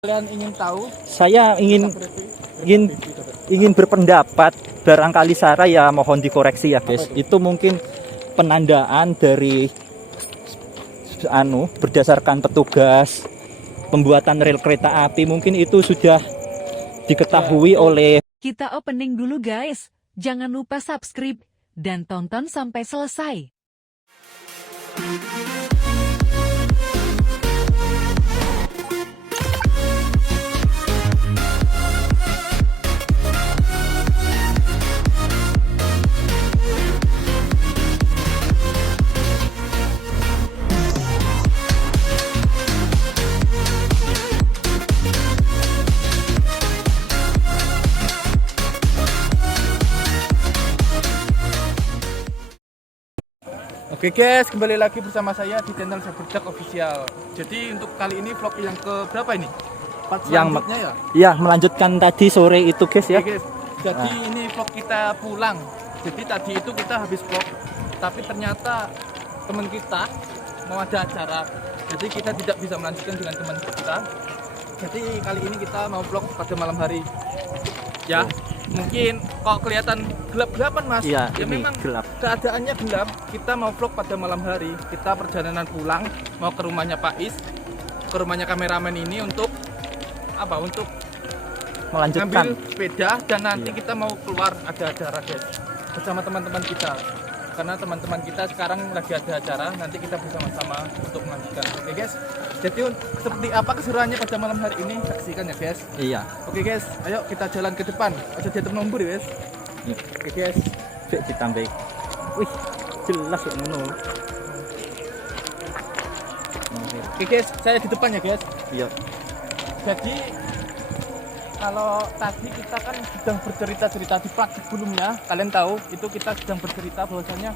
Kalian ingin tahu? Saya ingin berpendapat, barangkali Sarah ya mohon dikoreksi ya guys. Itu mungkin penandaan dari berdasarkan petugas pembuatan rel kereta api, mungkin itu sudah diketahui oleh. Kita opening dulu guys. Jangan lupa subscribe dan tonton sampai selesai. Oke guys, kembali lagi bersama saya di channel Saberdak Official. Jadi untuk kali ini vlog yang ke berapa ini? Part selanjutnya ya? Ya, melanjutkan tadi sore itu guys ya. Oke, guys. Jadi ini vlog kita pulang. Jadi tadi itu kita habis vlog, tapi ternyata teman kita mau ada acara. Jadi kita tidak bisa melanjutkan dengan teman kita. Jadi kali ini kita mau vlog pada malam hari. Ya, mungkin kok kelihatan gelap-gelapan mas. Iya, ya ini memang gelap. Keadaannya gelap. Kita mau vlog pada malam hari. Kita perjalanan pulang mau ke rumahnya Pak Is, ke rumahnya kameramen ini untuk apa? Untuk Melanjutkan. ngambil sepeda dan nanti kita mau keluar ada acara guys bersama teman-teman kita. Karena teman-teman kita sekarang lagi ada acara, nanti kita bersama-sama untuk melanjutkan. Oke guys. Jadi seperti apa keseruannya pada malam hari ini, saksikan ya guys. Iya. Oke guys, ayo kita jalan ke depan. Aja jatuh nombor guys. Iya. Oke guys. Cek ditambah. Wih, jelas ya ngono. Oke guys, saya di depan ya guys. Iya. Jadi kalau tadi kita kan sedang bercerita-cerita di part sebelumnya, kalian tahu itu kita sedang bercerita bahwasanya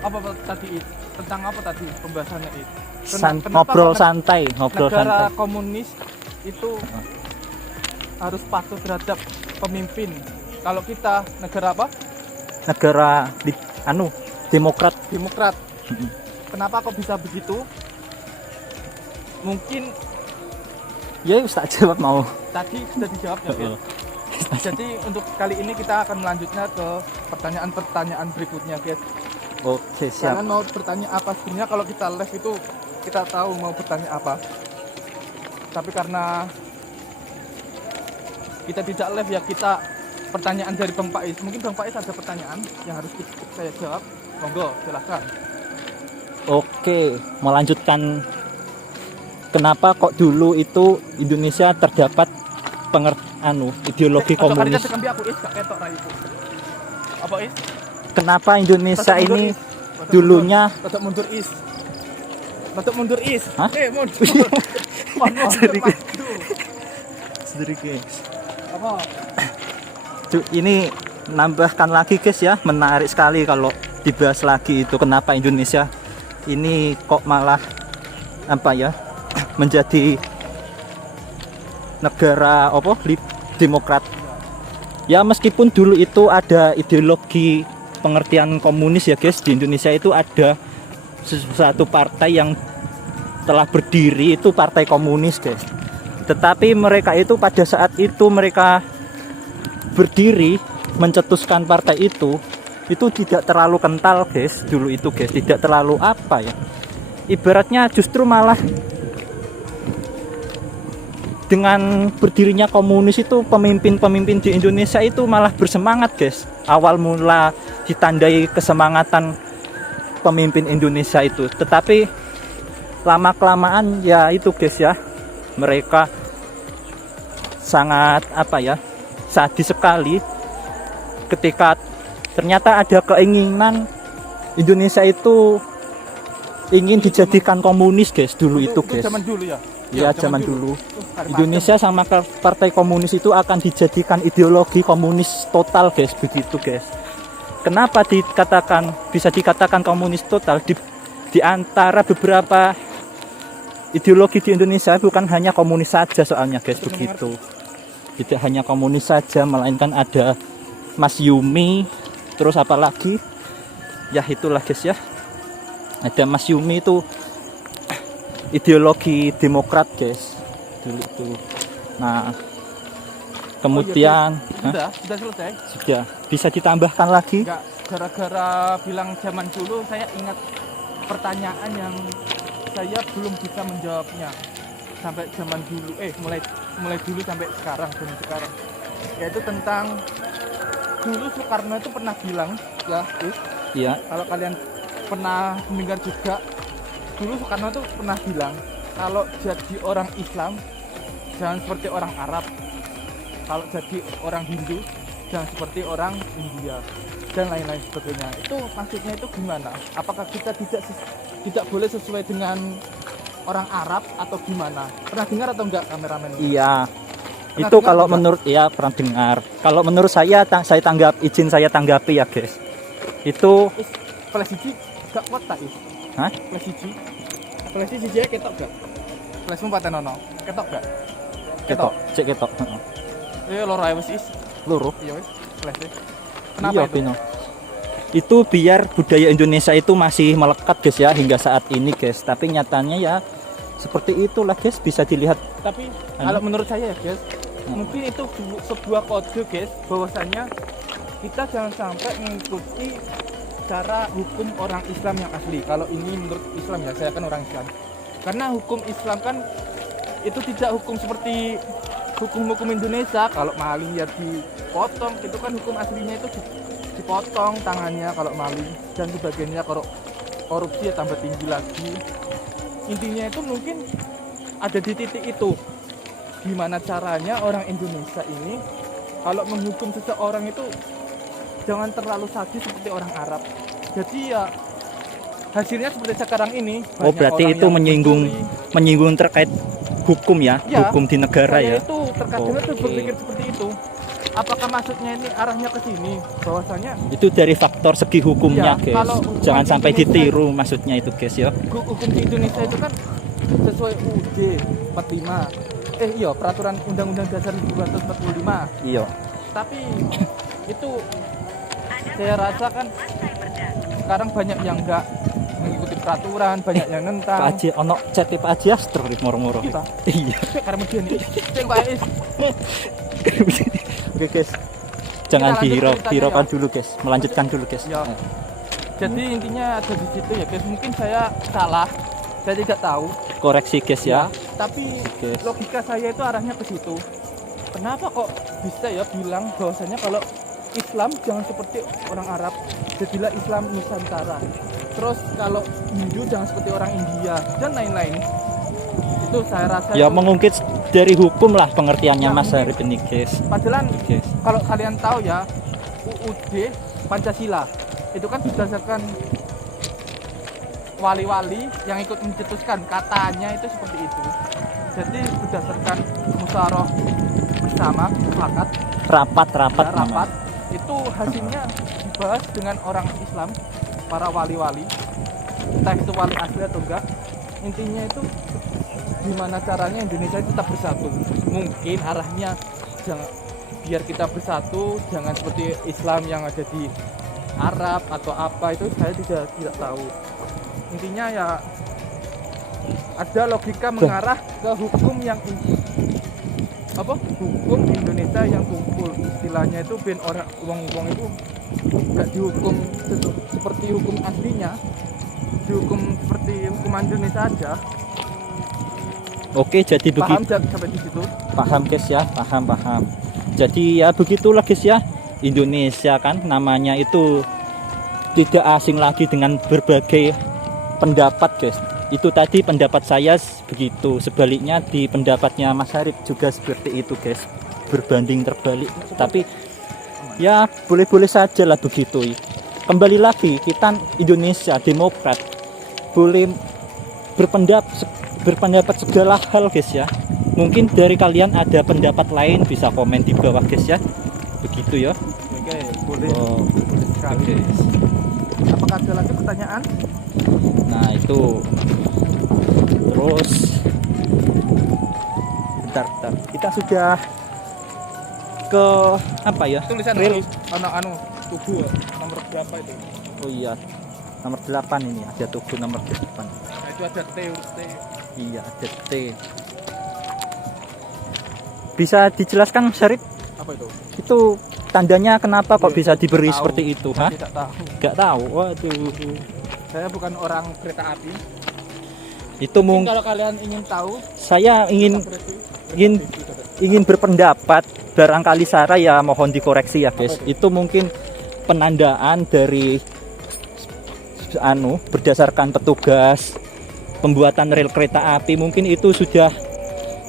apa tadi tentang apa tadi pembahasannya itu? Ngobrol santai, ngobrol negara santai. komunis itu harus patuh terhadap pemimpin. Kalau kita negara apa? Negara demokrat. Demokrat. Kenapa kok bisa begitu? Mungkin Ya wis tak jawab mau. tadi sudah dijawab ya guys. Jadi untuk kali ini kita akan melanjutnya ke pertanyaan-pertanyaan berikutnya guys. Oke, siap. Kalian mau bertanya apa? Sebenarnya kalau kita live itu kita tahu mau bertanya apa. Tapi karena kita tidak live ya, kita pertanyaan dari Bang Faiz. Mungkin Bang Faiz ada pertanyaan yang harus saya jawab. Monggo, silahkan. Oke, melanjutkan. Kenapa kok dulu itu Indonesia terdapat ideologi komunis? Apa Is? Kenapa Indonesia Batok mundur, ini Is. Batok dulunya mundur. Batok mundur Is. Batok mundur Is. Hah? Mundur. Sedikit. Sedikit. Apa? Ini nambahkan lagi guys ya, menarik sekali kalau dibahas lagi itu kenapa Indonesia ini kok malah menjadi negara demokrat. Ya meskipun dulu itu ada ideologi pengertian komunis ya guys, di Indonesia itu ada satu partai yang telah berdiri, itu partai komunis guys. Tetapi mereka itu pada saat itu mereka berdiri mencetuskan partai itu tidak terlalu kental guys dulu itu guys, tidak terlalu ibaratnya justru malah dengan berdirinya komunis itu pemimpin-pemimpin di Indonesia itu malah bersemangat guys. Awal mula ditandai kesemangatan pemimpin Indonesia itu, tetapi lama kelamaan ya itu guys ya, mereka sangat sadis sekali ketika ternyata ada keinginan Indonesia itu ingin dijadikan komunis guys dulu itu guys. Zaman dulu ya. Ya, zaman dulu. Indonesia sama partai komunis itu akan dijadikan ideologi komunis total guys, begitu guys. Kenapa bisa dikatakan komunis total? Di antara beberapa ideologi di Indonesia bukan hanya komunis saja soalnya guys, begitu. Tidak hanya komunis saja, melainkan ada Mas Yumi, terus apa lagi? Ya itulah guys ya. Ada Mas Yumi itu ideologi demokrat guys, dulu itu. Nah, kemudian Sudah selesai. sudah bisa ditambahkan lagi. Enggak, gara-gara bilang zaman dulu saya ingat pertanyaan yang saya belum bisa menjawabnya sampai zaman dulu mulai dulu sampai sekarang, yaitu tentang dulu Soekarno itu pernah bilang ya, Iya. kalau kalian pernah mendengar juga, dulu Soekarno itu pernah bilang kalau jadi orang Islam jangan seperti orang Arab, kalau jadi orang Hindu jangan seperti orang India, dan lain-lain sebagainya. Itu maksudnya itu gimana? Apakah kita tidak boleh sesuai dengan orang Arab atau gimana? Pernah dengar atau enggak kameramen? Iya. Pernah Itu dengar kalau enggak? menurut ya pernah dengar. Kalau menurut saya izin saya tanggapi ya, guys. Itu Flash hiji gak kuat tak is? hah? Flash hiji ketok gak? Flashmu patenono, ketok gak? Ketok, cek ketok. Heeh. Loro ae wis is. Luruh. Iya wis, flash. Kenapa Iya, itu? Pino. Itu biar budaya Indonesia itu masih melekat, guys ya, hingga saat ini, guys. Tapi nyatanya ya seperti itulah, guys, bisa dilihat. Tapi kalau menurut saya ya guys, mungkin itu sebuah kode guys, bahwasanya kita jangan sampai mengikuti cara hukum orang Islam yang asli. Kalau ini menurut Islam ya, saya kan orang Islam. Karena hukum Islam kan itu tidak hukum seperti hukum-hukum Indonesia. Kalau maling ya dipotong, itu kan hukum aslinya itu dipotong tangannya kalau maling dan sebagainya. Kalau korupsi ya tambah tinggi lagi. Intinya itu mungkin ada di titik itu, gimana caranya orang Indonesia ini kalau menghukum seseorang itu jangan terlalu sadis seperti orang Arab. Jadi ya hasilnya seperti sekarang ini. Oh, Banyak berarti orang itu yang menyinggung terkait hukum ya, Ya, hukum di negara saya ya. itu terkadang itu Oke. berpikir seperti itu. Apakah maksudnya ini arahnya ke sini, bahwasanya Itu dari faktor segi hukumnya, Iya, guys. kalau Jangan hukum sampai Indonesia- ditiru maksudnya itu, guys ya. hukum di Indonesia itu kan sesuai UUD 45. Iya, peraturan Undang-Undang Dasar 1945. Iya. Tapi itu saya rasa kan sekarang banyak yang enggak mengikuti peraturan, banyak yang Pak nentang. Haji ono chat Pak Haji Astro di moro-moro. Kita, Iya. karena median ini, saya Pak Is. Oke, guys. Jangan Kita lanjut ceritanya, dihiraukan ya. dulu, guys. Melanjutkan dulu, guys. Ya. Jadi intinya ada di situ ya guys. Mungkin saya salah, saya tidak tahu. Koreksi, guys ya. Tapi Oke. logika saya itu arahnya ke situ. Kenapa kok bisa ya bilang bahwasanya kalau Islam jangan seperti orang Arab, jadilah Islam Nusantara. Terus kalau Hindu jangan seperti orang India dan lain-lain. Itu saya rasa Ya itu- mengungkit dari hukum lah pengertiannya Ya, Mas mungkin. Arif ini, guys. Padahal Guys. kalau kalian tahu ya, UUD Pancasila itu kan berdasarkan wali-wali yang ikut mencetuskan, katanya itu seperti itu. Jadi berdasarkan musyawarah bersama, mufakat, Rapat ya, namanya. rapat, itu hasilnya dibahas dengan orang Islam, para wali-wali, entah itu wali asli atau enggak. Intinya itu gimana caranya Indonesia tetap bersatu. Mungkin arahnya jangan, biar kita bersatu, jangan seperti Islam yang ada di Arab atau apa, itu saya tidak tahu. Intinya ya ada logika mengarah ke hukum yang hukum Indonesia yang kumpul, istilahnya itu ben orang wong itu nggak dihukum seperti hukum aslinya, dihukum seperti hukum Indonesia aja. Oke, jadi Paham begitu. sampai di situ? Paham, guys ya, paham. Jadi ya begitulah, guys ya. Indonesia kan namanya itu tidak asing lagi dengan berbagai pendapat, guys. Itu tadi pendapat saya begitu. Sebaliknya di pendapatnya Mas Arif juga seperti itu, guys. Berbanding terbalik. Tapi ya boleh-boleh saja lah begitu. Kembali lagi kita Indonesia demokrat, boleh berpendapat segala hal, guys ya. Mungkin dari kalian ada pendapat lain, bisa komen di bawah, guys ya. Begitu ya. Oke, boleh. Oh, Boleh sekali. oke. Apakah ada lagi pertanyaan? Nah itu terus bentar. Kita sudah ke apa ya? Tulisan Real. anu tubuh nomor berapa itu? Oh iya, nomor 8 ini ada tugu nomor 8. Nah, itu ada T. Iya, ada T. bisa dijelaskan Syarif? Apa itu? Itu tandanya kenapa kok bisa diberi Tahu. seperti itu? Saya Hah? tidak tahu. Nggak tahu. Waduh. Saya bukan orang kereta api. Itu Mungkin mungkin kalau kalian ingin tahu, saya ingin ingin ingin berpendapat, barangkali salah ya mohon dikoreksi ya guys. Itu mungkin penandaan dari berdasarkan petugas pembuatan rel kereta api, mungkin itu sudah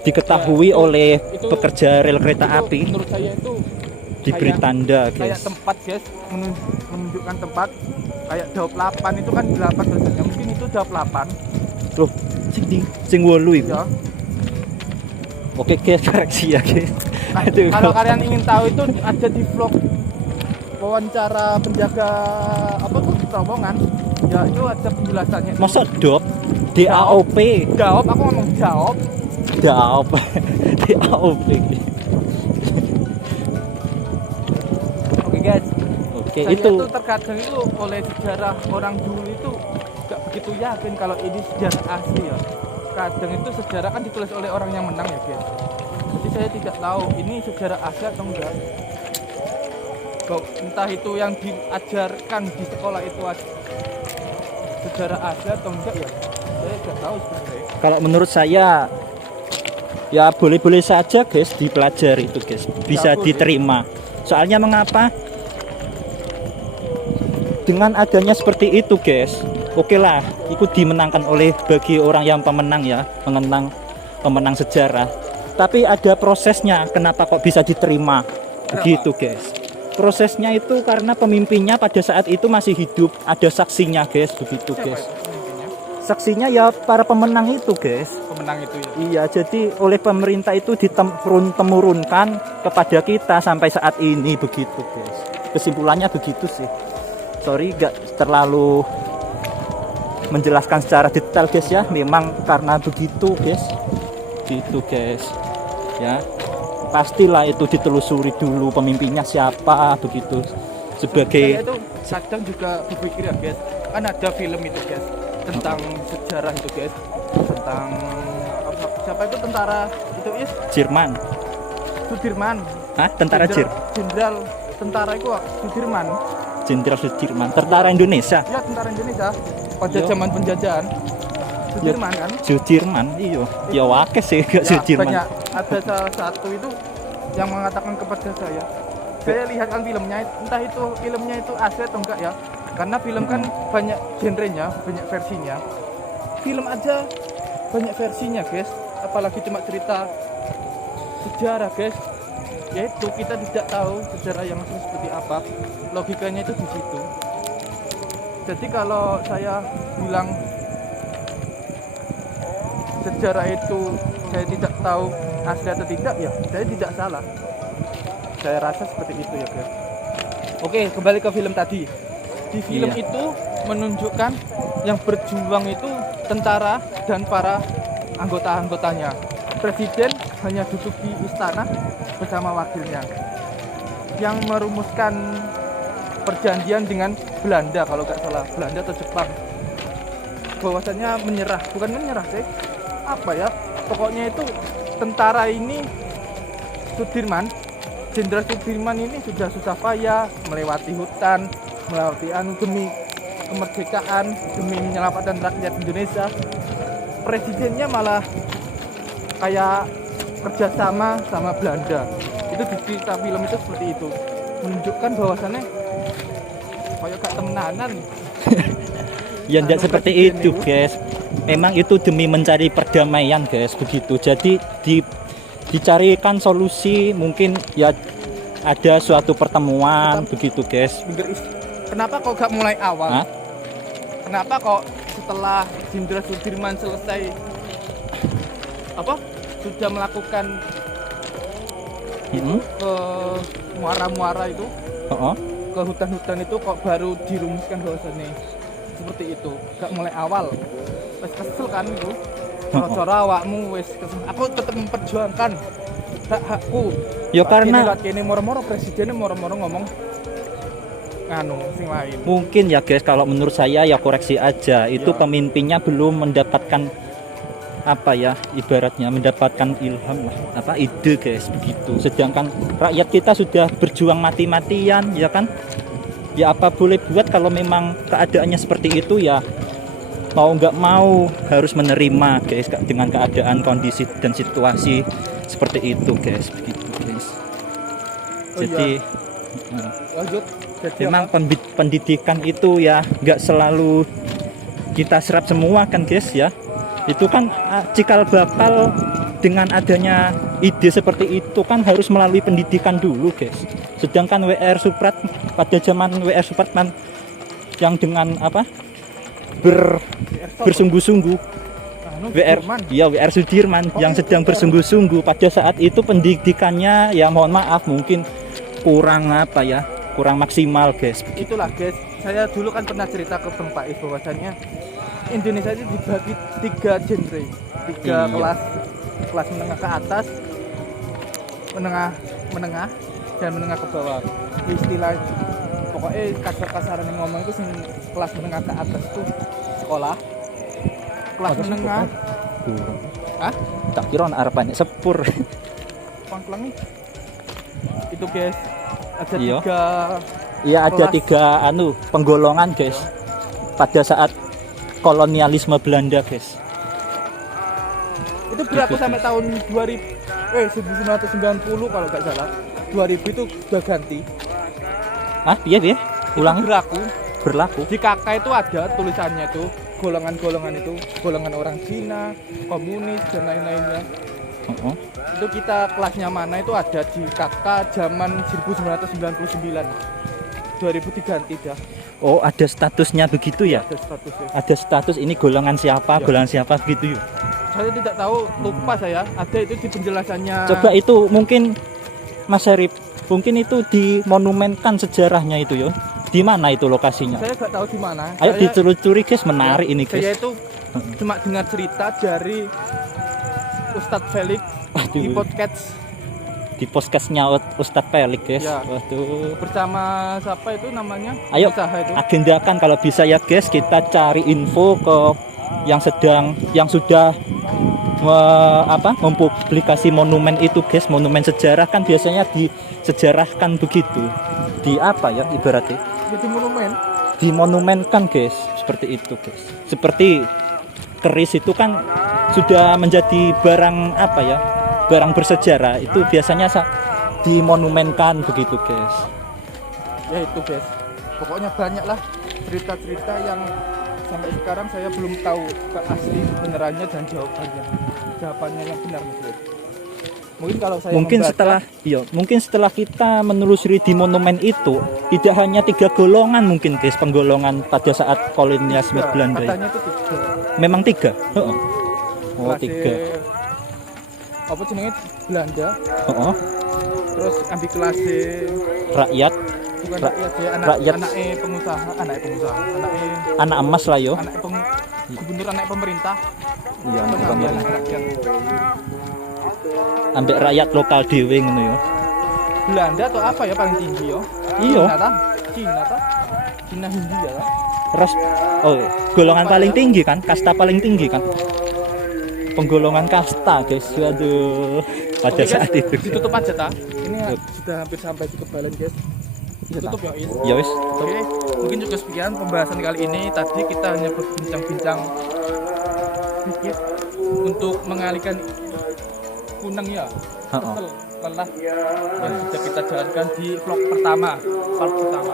diketahui Ya, oleh itu- pekerja rel kereta itu api, menurut saya itu diberi kayak- tanda kayak guys. tempat guys, menunjukkan tempat kayak daup 8 itu kan 8 tulisannya, mungkin itu daup 8 Loh, sing 8 itu. ya. Oke guys, koreksi ya guys. Nah, Aduh. kalau kalian ingin tahu itu ada di vlog wawancara penjaga apa tuh terowongan, ya itu ada penjelasannya. Masa DOP? DAOP. Jawab, aku ngomong jawab. DAOP. DAOP. Oke guys, Oke, saya itu itu terkadang itu oleh sejarah orang dulu itu gak begitu yakin kalau ini sejarah asli ya. Kadang itu sejarah kan ditulis oleh orang yang menang ya guys. Jadi saya tidak tahu ini sejarah asli atau enggak. Kok entah itu yang diajarkan di sekolah itu sejarah asli atau enggak ya. Saya tidak tahu sebenarnya. kalau menurut saya ya boleh-boleh saja guys dipelajari itu guys. Bisa Ya, boleh. diterima. Soalnya mengapa? Dengan adanya seperti itu guys, oke lah, itu dimenangkan oleh bagi orang yang pemenang ya, pemenang sejarah. Tapi ada prosesnya, kenapa kok bisa diterima? Begitu guys. Prosesnya itu karena pemimpinnya pada saat itu masih hidup, ada saksinya guys, begitu Siapa guys. itu pemimpinnya? Saksinya ya para pemenang itu guys. Pemenang itu ya. Iya, jadi oleh pemerintah itu ditemurunkan kepada kita sampai saat ini begitu guys. Kesimpulannya begitu sih. Sorry gak terlalu menjelaskan secara detail guys ya. Memang karena begitu guys. Gitu guys. Ya. Pastilah itu ditelusuri dulu pemimpinnya siapa begitu. Saya Sebagai itu kadang juga berpikir ya guys, kan ada film itu guys tentang sejarah itu guys, tentang siapa itu tentara itu Jerman. Sudirman. Hah? Tentara Jenderal tentara itu Sudirman. Jenderal Sudirman. Tentara Indonesia. Ya tentara Indonesia pada Iya. zaman penjajahan. Sudirman kan. Sudirman, iya. Ya wakil sih gak Ya, Sudirman. banyak ada salah satu itu yang mengatakan kepada saya lihat kan filmnya, entah itu filmnya itu asli atau enggak ya, karena film kan banyak genrenya, banyak versinya. Film aja banyak versinya guys, apalagi cuma cerita sejarah guys. Yaitu kita tidak tahu sejarah yang asli seperti apa, logikanya itu di situ. Jadi kalau saya bilang sejarah itu saya tidak tahu asli atau tidak, ya saya tidak salah. Saya rasa seperti itu ya guys. Oke, kembali ke film tadi. Di film Iya. itu menunjukkan yang berjuang itu tentara dan para anggota-anggotanya. Presiden hanya duduk di istana bersama wakilnya yang merumuskan perjanjian dengan Belanda, kalau nggak salah Belanda atau Jepang, bahwasannya menyerah, bukan menyerah sih, apa ya, pokoknya itu tentara ini Sudirman, Jenderal Sudirman ini sudah susah payah melewati hutan, melewati demi kemerdekaan, demi menyelamatkan rakyat Indonesia. Presidennya malah kayak kerjasama sama Belanda. Itu di cerita film itu seperti itu, menunjukkan bahwasannya kayak gak temenanan. Ya tidak Anu seperti presiden itu itu. guys. Memang itu demi mencari perdamaian guys, begitu. Jadi dicarikan solusi, mungkin ya ada suatu pertemuan begitu guys. Kenapa kok gak mulai awal? Hah? Kenapa kok setelah Jenderal Sudirman selesai sudah melakukan Mm-mm. ke muara-muara itu, Oh, ke hutan-hutan itu, kok baru dirumuskan bahwasannya seperti itu? Gak mulai awal. Wes kesel kan itu. Cara awakmu wes kesel. Aku tetap memperjuangkan hak-hakku. ya karena ini moro-moro presidennya moro-moro ngomong nganu sing lain. mungkin ya guys, kalau menurut saya ya koreksi aja, itu Ya. pemimpinnya belum mendapatkan apa ya, ibaratnya mendapatkan ilham lah, apa ide guys begitu. Sedangkan rakyat kita sudah berjuang mati-matian ya kan, ya apa boleh buat kalau memang keadaannya seperti itu ya mau nggak mau harus menerima guys dengan keadaan kondisi dan situasi seperti itu guys begitu guys. Jadi Lanjut. Jadi memang pendidikan itu ya nggak selalu kita serap semua kan guys ya. Itu kan cikal bakal dengan adanya ide seperti itu kan harus melalui pendidikan dulu guys. Sedangkan WR Suprat pada zaman WR Supratman yang dengan apa bersungguh-sungguh WR Sudirman yang sedang bersungguh-sungguh pada saat itu pendidikannya ya mohon maaf mungkin kurang apa ya, kurang maksimal guys. Itulah guys, saya dulu kan pernah cerita ke Bang Pais bahwasanya Indonesia itu dibagi 3 genre, 3 Iya. kelas menengah ke atas, menengah dan menengah ke bawah. Istilah pokoknya kasar-kasaran yang ngomong itu sing kelas menengah ke atas itu sekolah, kelas menengah Tak kira arep banyak sepur. pangklang itu guys ada Iya. 3 Iya ada kelas. 3 penggolongan guys pada saat kolonialisme Belanda guys. Itu berlaku sampai tahun 1990 kalau nggak salah. 2000 itu udah ganti. Iya ulangi. Itu Berlaku. di KK itu ada tulisannya itu golongan-golongan itu, golongan orang Cina, komunis dan lain-lainnya. Itu kita kelasnya mana itu ada di KK zaman 1999. 2000 diganti dah. Oh ada statusnya begitu ya? Ada statusnya. Ada status ini golongan siapa, Ya. golongan siapa begitu yuk. Saya tidak tahu, lupa saya. Ada itu di penjelasannya. Coba itu mungkin Mas Herip, mungkin itu dimonumenkan sejarahnya itu yo. Di mana itu lokasinya? Saya nggak tahu di mana. Ayo Saya- ditelusuri guys, menarik ini Saya guys. itu cuma dengar cerita dari Ustadz Felix di Aduh, podcast di podcastnya Ustadz Pelik guys. Ya. Waduh. bersama siapa itu namanya? Ayo. Usaha itu. Agendakan kalau bisa ya guys, kita cari info ke yang sudah mempublikasi monumen itu guys. Monumen sejarah kan biasanya disejarahkan begitu. Di apa ya ibaratnya? Jadi monumen. Dimonumenkan guys, seperti itu guys. Seperti keris itu kan sudah menjadi barang apa ya? Barang bersejarah itu biasanya dimonumenkan begitu guys. Ya itu guys. Pokoknya banyak lah cerita-cerita yang sampai sekarang saya belum tahu asli kebenarannya dan jawabannya yang benar guys. Mungkin kalau saya mungkin setelah kita menelusuri di monumen itu tidak hanya 3 golongan mungkin guys, penggolongan pada saat kolonialisme Belanda. Katanya itu 3. Memang 3. Oh, Kelas 3. apa jenenge Belanda, Oh, terus ambil kelas rakyat, bukan Ra- rakyat ya, rakyat. anaknya pengusaha, anak emas lah yo. gubernur, anak pemerintah, Iya, terus anak ambil pemerintah. anak rakyat. Ambek rakyat lokal dhewe ngono yo. Belanda atau apa ya paling tinggi yo? Iya. Cina ta? Cina Hindia ya. Golongan paling tinggi kan, kasta paling tinggi kan. Penggolongan kasta guys, waduh. Pada Oke, guys, saat itu. ditutup aja ta. Ini Yuk. sudah hampir sampai di kebalan guys. Ditutup ya Is. Ya wis. Oke, mungkin cukup sekian pembahasan kali ini. Tadi kita hanya berbincang-bincang sedikit untuk mengalihkan kunang ya, Heeh. lelah yang sudah kita jalankan di vlog pertama, part pertama.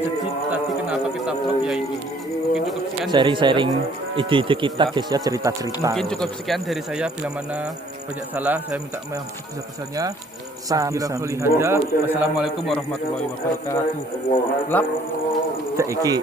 Jadi tadi kenapa kita vlog ya itu. Mungkin cukup sekian. dari Sharing-sharing ide-ide kita Ya. guys ya, saya. cerita-cerita. Mungkin cukup sekian dari saya. Bila mana banyak salah, saya minta maaf sebesar-besarnya. Bila kuli hada. Wassalamualaikum warahmatullahi wabarakatuh. Lap. Saiki